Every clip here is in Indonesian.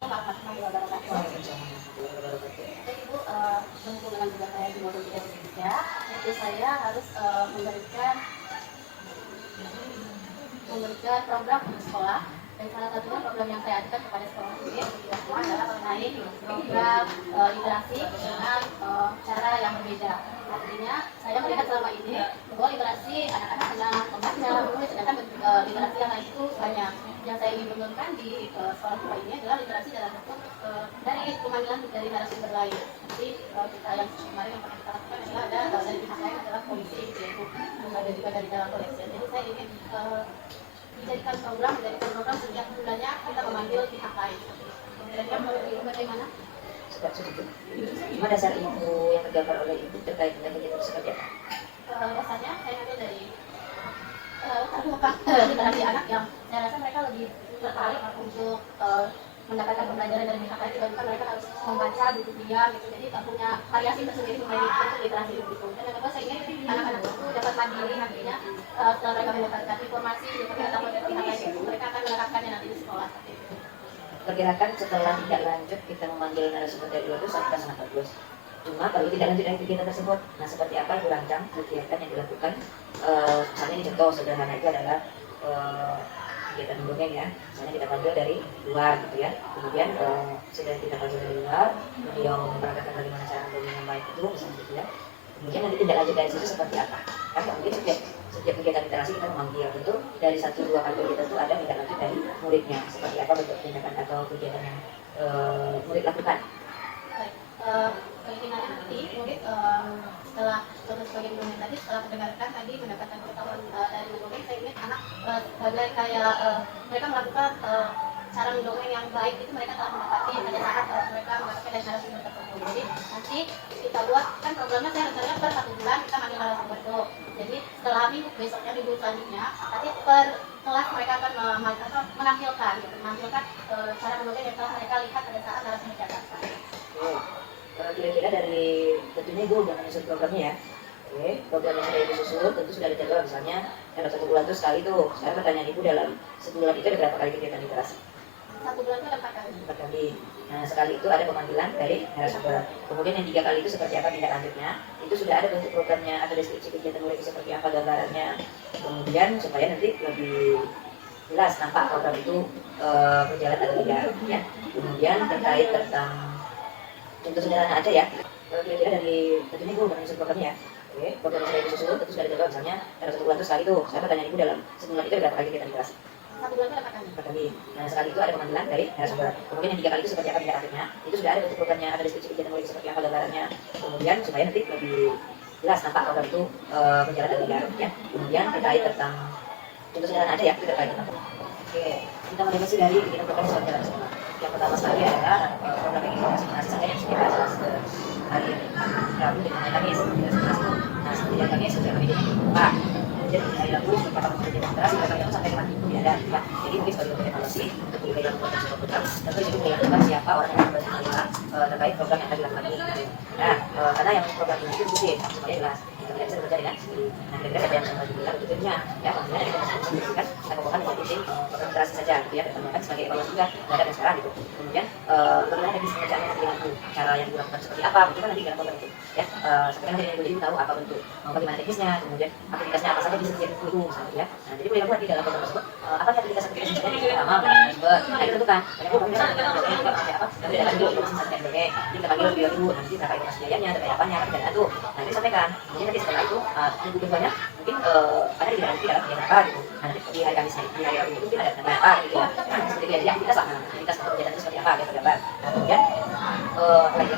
Warahmatullahi wabarakatuh. Jadi Ibu, berhubung dengan tugas saya di modul 3 itu saya harus memberikan program untuk sekolah. Dan salah satunya program yang saya ajukan kepada sekolah ini adalah mengenai program literasi dengan cara yang berbeda. Artinya saya melihat selama ini bahwa literasi anak-anak hanya membaca, menulis, sedangkan literasi yang lain itu banyak. Yang saya ingin menurunkan di sekolah kita ini adalah literasi dalam bentuk dari pemanggilan dari narasumber lain. Jadi kita yang kemarin yang pernah kita lakukan adalah ada dari pihak lain adalah polisi, gitu ya, ada juga dari dalam koleksi. Jadi saya ingin menjadikan program setiap bulannya kita memanggil pihak lain. Kira-kira menurut Ibu bagaimana? Gimana dasar ibu yang tergambar oleh ibu terkait dengan kegiatan seperti apa? Dasarnya saya ambil dari literasi anak yang saya rasa mereka lebih tertarik untuk mendapatkan pembelajaran dari pihak lain dibandingkan mereka harus membaca buku diam gitu. Jadi punya variasi tersendiri mengenai literasi buku. Dan yang kedua saya ingin anak-anak itu dapat mandiri nantinya setelah mereka mendapatkan informasi dari pihak lain itu mereka akan menerapkannya nanti di sekolah. Perkirakan setelah tidak lanjut kita memanggil narasumber dari luar itu sangat bagus. Cuma kalau tidak lanjut dari kegiatan tersebut, nah seperti apa ibu rancang kegiatan yang dilakukan? Misalnya ini contoh sederhana itu adalah kegiatan mendongeng ya. Misalnya kita panggil dari luar gitu ya. Kemudian sudah kita panggil dari luar, beliau memperagakan bagaimana cara mendongeng yang baik itu misalnya gitu ya. Kemudian nanti tindak lanjut dari situ seperti apa? Kan mungkin setiap kegiatan literasi kita memanggil, tentu dari 1-2 kali kegiatan itu ada tindak lanjut dari muridnya. Seperti apa bentuk tindakan atau kegiatan yang murid lakukan? Baik, keinginannya nanti murid setelah contoh sebagai mendongeng tadi, setelah mendengarkan tadi mendapatkan pengetahuan dari mendongeng, saya ingin anak sebagai kayak mereka melakukan cara mendongeng yang baik itu mereka telah mendapati pada saat mereka mendapatkan dari narasumber tertentu. Jadi nanti kita buat kan programnya saya rencananya per 1 bulan kita manggil narasumber itu. Jadi setelah minggu besoknya minggu selanjutnya nanti per kelas mereka akan menampilkan cara mendongeng yang telah mereka lihat pada saat narasumber didatangkan. Kira-kira dari tentunya ibu udah menyusun programnya ya. Oke, program yang sudah ibu susun tentu sudah ada jadwal, misalnya dalam 1 bulan itu sekali tuh. Sekarang pertanyaan ibu dalam sebulan itu ada berapa kali kegiatan literasi? 1 bulan itu ada 4 kali. 4 kali. Nah sekali itu ada pemanggilan dari narasumber. Kemudian yang 3 kali itu seperti apa tindak lanjutnya? Itu sudah ada bentuk programnya atau deskripsi kegiatan murid itu seperti apa gambarannya. Kemudian supaya nanti lebih jelas nampak program itu berjalan atau tidak. Ya. Kemudian terkait tentang contoh sederhana aja ya. Kira-kira dari tentunya ibu menyusun programnya ya. Oke, program yang sudah ibu susun tentu sudah ada jadwal, misalnya dalam 1 bulan itu sekali tuh. Sekarang pertanyaan ibu dalam sebulan itu ada berapa kali kegiatan literasi? 1 bulan itu ada 4 kali. 4 kali. Nah sekali itu ada pemanggilan dari narasumber. Kemudian yang 3 kali itu seperti apa tindak lanjutnya? Itu sudah ada bentuk programnya, ada deskripsi kegiatan murid seperti apa gambarannya. Kemudian supaya nanti lebih jelas nampak program itu berjalan atau tidak. Ya. Kemudian terkait tentang contoh sederhana aja ya, itu terkait tentang. Oke, kita mendefinisi dari kegiatan program yang berjalan semua. Yang pertama sekali adalah program informasi saja yang sudah bahas hari ini. Rabu dengan hari Kamis, nah seperti hari Kamis sosial media dibuka. Kemudian hari Rabu kita akan menjadi literasi itu sampai dengan minggu tidak ada. Ya. Jadi mungkin sebagai bentuk evaluasi untuk kita yang membuat sebuah program, tentu juga melihat siapa orang yang akan menerima terkait program yang akan dilakukan ini. Nah, karena yang program ini itu rutin, supaya jelas tidak bisa bekerja dengan sendiri. Nah, kira-kira ada yang bisa dibilang bentuknya, ya, maksudnya kita masih menunjukkan kita fokuskan menjadi tim program literasi saja, gitu ya, dan sebagai evaluasi juga terhadap yang sekarang gitu. Kemudian bagaimana teknis pengerjaannya nanti dengan ibu, cara yang dilakukan seperti apa, itu kan nanti dalam program itu, ya, sampai nanti ibu tahu apa bentuk, bagaimana teknisnya, kemudian aktivitasnya apa saja di setiap guru, misalnya, ya. Nah, jadi boleh buat di dalam program tersebut apa aktivitas-aktivitas yang pertama nah itu tentukan, banyak buku misalnya dengan blognya juga seperti apa, nanti ada dulu misalnya blognya, kita panggil lebih dulu, nanti berapa informasi biayanya, terkait apanya, tidak ada tuh, nah itu sampaikan, kemudian nanti setelah itu minggu keduanya mungkin ada di dalam kegiatan apa gitu, nah nanti di hari Kamis di hari Rabu itu mungkin ada tentang apa gitu ya, nah seperti itu ya aktivitas lah, aktivitas atau kegiatan itu seperti apa gitu gambar, nah kemudian apa lagi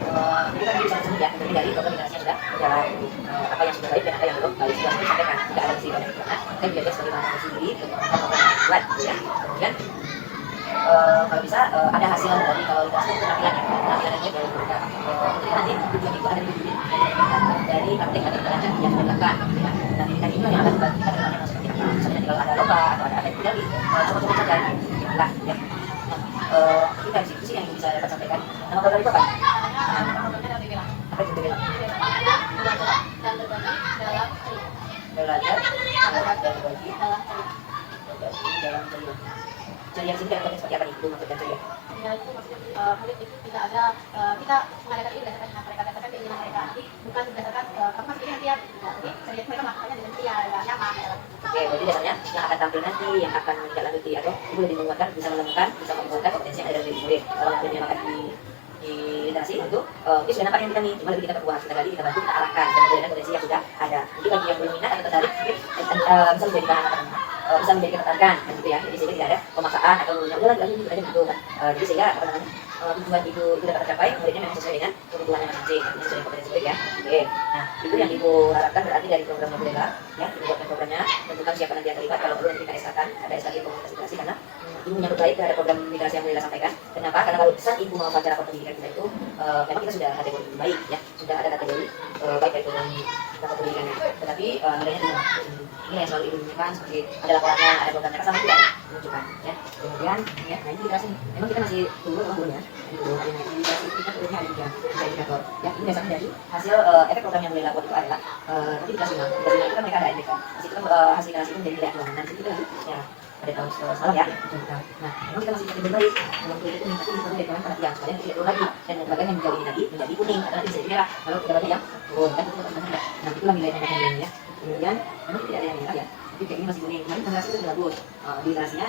jadi kan bisa disebut ya, terdiri dari program literasi yang sudah berjalan, apa yang sudah baik dan apa yang belum baik sudah disampaikan, tidak ada sih banyak karena kita belajar sebagai mahasiswa sendiri program yang dibuat gitu ya, kemudian kalau bisa ada hasil dari kalau literasi itu penampilannya dari mereka nanti tujuan itu ada tujuan dari praktek atau pelajaran yang dilakukan gitu ya. Nah pendidikan itu yang akan membantu kita ke depannya seperti itu, misalnya kalau ada lomba atau ada apa tidak coba-coba saja lah ya. Kita diskusi yang bisa dapat sampaikan nama program itu apa? Apa itu bilang? Dan berbagi dalam Belajar dan berbagi dalam ceria. Ceria sini dalam konteks seperti apa nih? Ibu maksudkan ceria? ideal itu maksudnya murid itu tidak ada kita mengadakan ini berdasarkan minat mereka, berdasarkan keinginan mereka, jadi bukan berdasarkan kamu masuk ini nanti ya, jadi mereka melakukannya dengan dia nyaman ya. Oke, berarti dasarnya yang akan tampil nanti, yang akan menindaklanjuti atau ibu lebih menguatkan, bisa membuatkan potensi yang ada dalam diri murid. Kalau murid yang akan di literasi itu, itu sudah nampak yang kita nih, cuma lebih kita perkuat, kita tadi kita bantu, kita arahkan, dan kemudian potensi yang sudah ada. Jadi bagi yang belum minat atau tertarik, mungkin bisa menjadi bahan bisa menjadi ketertarikan, kan gitu ya. Jadi sehingga tidak ada pemaksaan atau ya udah lagi gitu aja gitu kan. Jadi sehingga apa namanya tujuan itu dapat tercapai, muridnya memang sesuai dengan kebutuhannya masing-masing, sesuai dengan kompetensi murid ya. Oke, nah itu yang ibu harapkan berarti dari programnya Bu Lela, ya, dibuatkan programnya, tentukan siapa nanti yang terlibat, kalau perlu nanti kita SK-kan, ada SK komunitas literasi karena ibu menyambut baik terhadap program literasi yang Bu Lela sampaikan. Kenapa? Karena kalau saat ibu mau acara pendidikan kita itu, memang kita sudah kategori baik ya, sudah ada kategori baik dari program pendidikannya. Tetapi adanya ini yang selalu ibu tunjukkan seperti ada laporannya, ada programnya, kan sama tidak menunjukkan ya. Kemudian ya, nah ini literasi, memang kita masih tunggu memang belum ya. Itu ada literasi kita sebelumnya ada tiga indikator. Ya ini dasarnya dari hasil efek program yang Bu Lela buat itu adalah nanti dikasih nama, itu kan mereka ada efek kan. Itu kan hasil literasi itu menjadi tidak acuan. Nanti kita lagi ya pada tahun semalam ya. Nah, memang kita masih kategori baik. Dalam kulit itu minta kuning dari kanan perhatian supaya tidak turun lagi, dan yang bagian yang menjadi ini tadi menjadi kuning atau nanti bisa jadi merah. Kalau tidak banyak yang turun kan itu teman-teman. Nah, itulah nilainya yang ya. Kemudian memang tidak ada yang merah ya. Tapi kayak ini masih kuning. Kemarin literasi itu sudah bagus. Di literasinya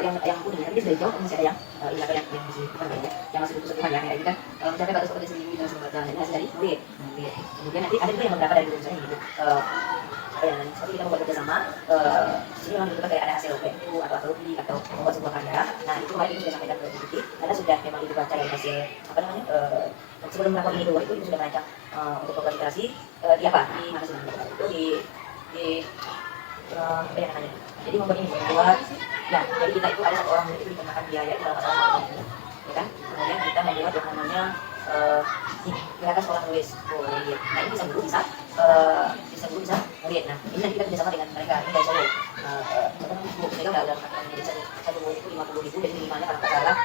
yang kuning, tapi dia sudah hijau, masih ada yang indikator yang masih apa namanya, yang masih butuh sentuhan ya. Kayak ini kan mencapai batas potensi tinggi dan sumber daya. Ini hasil dari murid. Kemudian nanti ada juga yang beberapa dari guru misalnya gitu. Seperti kita membuat kerjasama, sini memang dibutuhkan kayak ada hasil PMU atau antologi atau membuat sebuah karya. Nah itu kemarin itu sudah sampaikan ke Ibu karena sudah memang ibu baca dari hasil apa namanya sebelum rapor ini keluar itu ibu sudah merancang untuk program literasi di apa di mana sih itu di apa yang namanya, jadi membuat ini membuat ya, jadi kita itu ada satu orang itu dikenakan biaya itu dalam masalah ya kan. Kemudian kita membuat yang namanya gerakan sekolah nulis. Ya. Nah ini bisa guru bisa murid. Nah ini nanti kita kerjasama dengan mereka. Ini dari Solo. Mereka udah mengatakan jadi satu murid itu 50.000, jadi minimalnya kalau nggak salah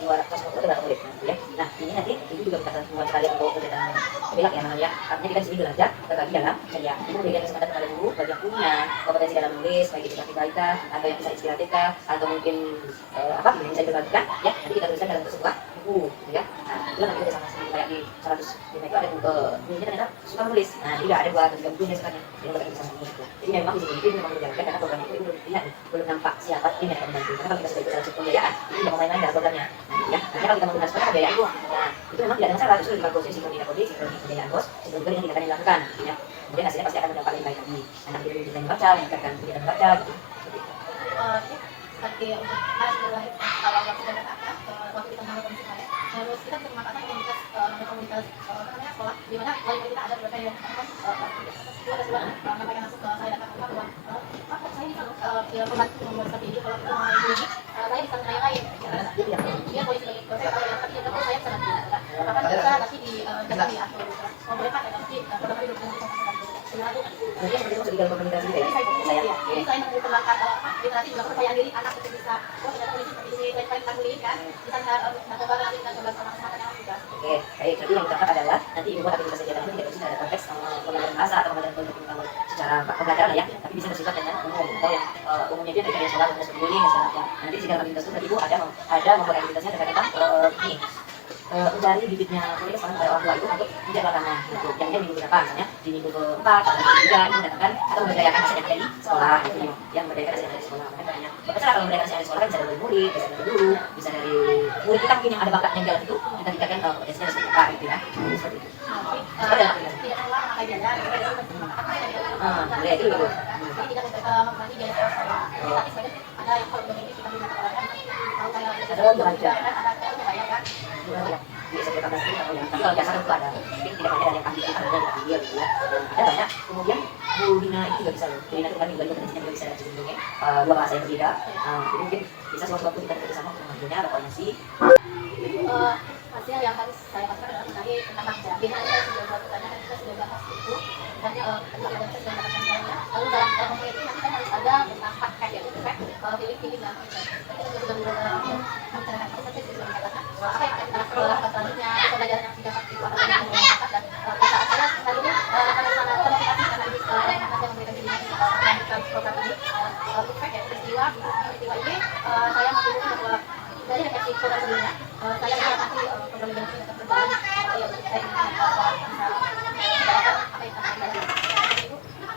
200 berapa murid ya. Nah ini nanti itu juga minta bantuan kalian untuk kegiatan belak ya namanya. Artinya kita sini belajar terbagi dalam karya. Ibu berikan kesempatan kepada guru bagi yang punya kompetensi dalam menulis, baik itu kita atau yang bisa inspiratif atau mungkin apa yang bisa dibagikan ya. Nanti kita tuliskan dalam sebuah buku ya. Nah itu nanti kita sama sendiri kayak di 100 di mereka ada buku ini ternyata suka menulis. Nah jadi ada buat juga bukunya sekarang yang kita bisa menulis. Jadi memang di sini itu memang menjalankan karena program itu belum lihat belum nampak siapa tim yang akan membantu. Karena kalau kita sudah ikut dalam pembiayaan itu tidak main-main dalam programnya. Nah ya, karena kalau kita menggunakan sekolah pembiayaan itu, nah itu memang tidak ada masalah. Justru di bagusnya sinkron tidak kode, sinkron pembiayaan bos, sinkron juga dengan tindakan yang dilakukan. Ya. Kemudian hasilnya pasti akan mendapat lebih baik lagi. Nah nanti kita membaca, meningkatkan kegiatan membaca gitu. Seperti untuk kalau waktu kita katakan waktu kita membangun komisi saya, harus kita bisa memanfaatkan komunitas sekolah di mana wali kita ada beberapa yang itu ada sebuah nama yang masuk ke saya datang bahwa apa saya bisa membantu membuat seperti ini kalau kita mau ini saya bisa menilai lain dia boleh sebagai proses tapi juga saya bisa nanti bahkan bisa nanti di dalam diatur mau boleh pakai nanti program itu bisa Mungkin seperti itu di dalam komunikasi kita ya. Jadi saya mau perlakukan literasi juga kepercayaan diri anak itu bisa ternyata polisi seperti ini saya paling kan bisa nggak coba nanti kita coba sama-sama juga. Oke, baik. Jadi yang dicatat adalah nanti ibu aktivitas kegiatan itu tidak bisa ada konteks pembelajaran bahasa atau pembelajaran pengetahuan secara pembelajaran ya, tapi bisa bersifat dengan umum atau yang umumnya dia dari sekolah dan sebagainya. Nanti di dalam aktivitas itu nanti ibu ada membuat aktivitasnya terkait tentang ini. Mencari bibitnya kuliah sekarang pada orang tua itu untuk menjadwalkannya gitu. Yang minggu berapa misalnya di minggu keempat atau minggu ketiga itu mendatangkan atau memberdayakan hasil yang ada di sekolah gitu yang memberdayakan hasil yang ada di sekolah. Makanya terserah kalau memberdayakan hasil yang ada di sekolah kan bisa dari murid, bisa dari guru, bisa dari murid kita mungkin yang ada bakatnya di dalam itu kita tingkatkan potensinya seperti apa gitu ya. Seperti itu. Tidak keluar pakai biaya, boleh itu dulu. jadi tidak nanti biaya tapi sebenarnya ada yang kalau begini kita bisa kalau kayak ada membayarkan di sekitar tapi kalau biasa itu ada mungkin tidak banyak yang ahli ada yang ahli gitu ya. Ada banyak. Kemudian Bu Dina itu juga bisa loh. Bu Dina itu kan juga potensinya juga bisa ada cenderungnya dua bahasa yang berbeda. Jadi mungkin bisa sewaktu-waktu kita bekerjasama untuk mengambilnya ada koordinasi. Hasil yang harus saya pastikan adalah mengenai tentang makna. Bina saya sudah buat pertanyaan kita sudah bahas itu. Hanya kita sudah mendapatkan poinnya. Lalu dalam poin itu nanti kan harus ada tentang paket ya, paket pilih-pilih dan kita sudah membicarakan itu saya sudah mengatakan apa yang akan kita lakukan dalam selanjutnya, pembelajaran yang didapat di kuartal ini mengatakan dan pada saat saya hari ini pada sana termotivasi karena ini yang memberikan diri melanjutkan program ini untuk paket peristiwa ini saya mengunjungi bahwa dari refleksi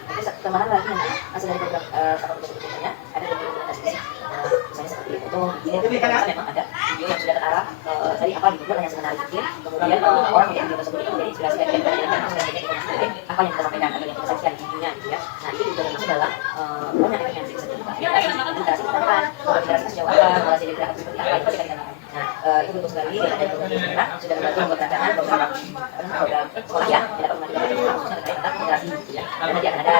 Jadi tambahan lagi nanti hasil dari program kakak berikutnya ada dokumentasi fisik. Misalnya seperti foto, video, memang ada video yang sudah terarah dari apa gitu hanya sebenarnya mungkin. Kemudian orang melihat video tersebut itu menjadi inspirasi dari kita yang sudah menjadi apa yang kita sampaikan atau yang kita saksikan di videonya gitu ya. Nah itu juga termasuk dalam banyak efek yang bisa kita literasi keterangan, literasi kesejahteraan, literasi literasi seperti apa itu kita katakan. Nah itu betul sekali dan ada pemerintah sudah membantu membuat rancangan program sekolah ya yang dapat membantu khususnya terkait tentang literasi gitu ya. Dan nanti akan ada